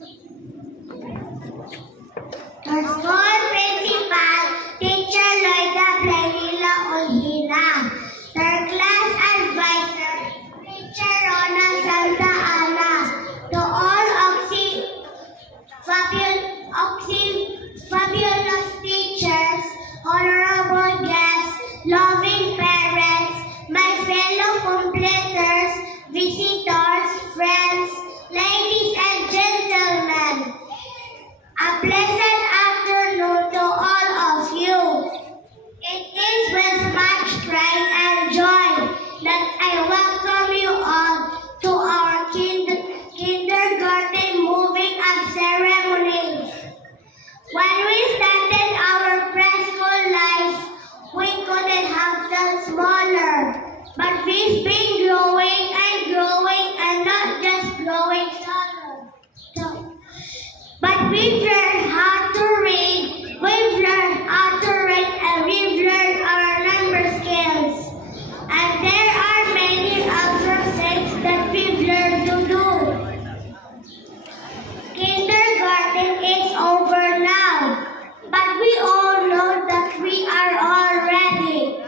The school principal, Teacher Loida Blanila Olhina. Their class advisor, Teacher Rona Santa Ana. To all fabulous teachers, honorable guests, loving parents, my fellow completers, visitors, friends, ladies and gentlemen, a pleasant afternoon to all of you. It is with much pride and joy that I welcome you all to our kindergarten moving up ceremony. When we started our preschool life, we couldn't have felt smaller. But we've been growing and not just growing taller. But we've learned how to read, we've learned how to write, and we've learned our number skills. And there are many other things that we've learned to do. Kindergarten is over now, but we all know that we are all ready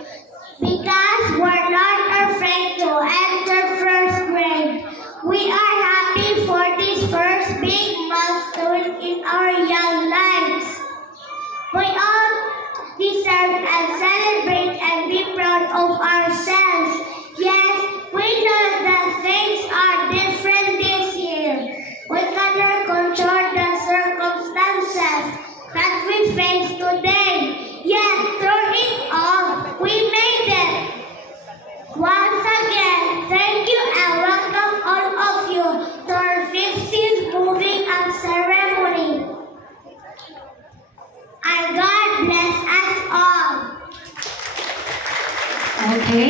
because we're not afraid to enter first grade. We are happy for this first big milestone in our young lives. We all deserve and celebrate and be proud of ourselves. Yes, we know that things are different this year. We cannot control the circumstances that we face today. Yet, through it all, we made it. Once again, thank you and welcome all of you to our 50th moving up ceremony. And God bless us all. Okay.